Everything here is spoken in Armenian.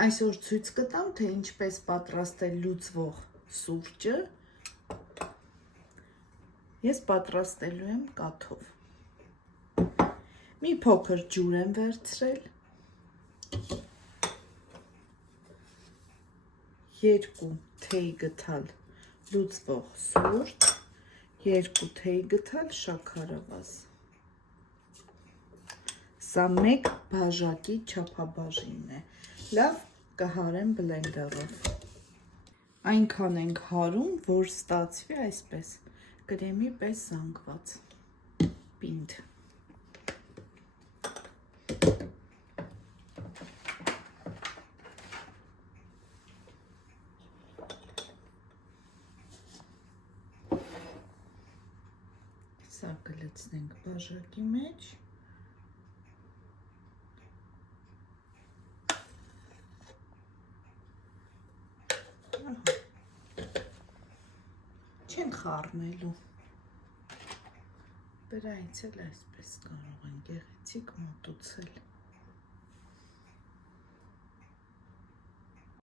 Այսօր ցույց կտամ, թե ինչպես պատրաստել լուծվող սուրճը։ Ես պատրաստելու եմ կաթով։ Մի փոքր ջուր եմ վերցրել, 2 թեյ գթալ լուծվող սուրճ, 2 թեյ գթալ շաքարավազ։ Սա 1 բաժակի չափաբաժինն է։ Լավ կհարեմ բլենդերով։ Այնքան ենք հարում, որ ստացվի այսպես կրեմի պես զանգված պինդ։ Սա կլցնենք բաժակի մեջ։ Չենք խառնելու։ Վրայից էլ այսպես կարող են գեղեցիկ մոտուցել։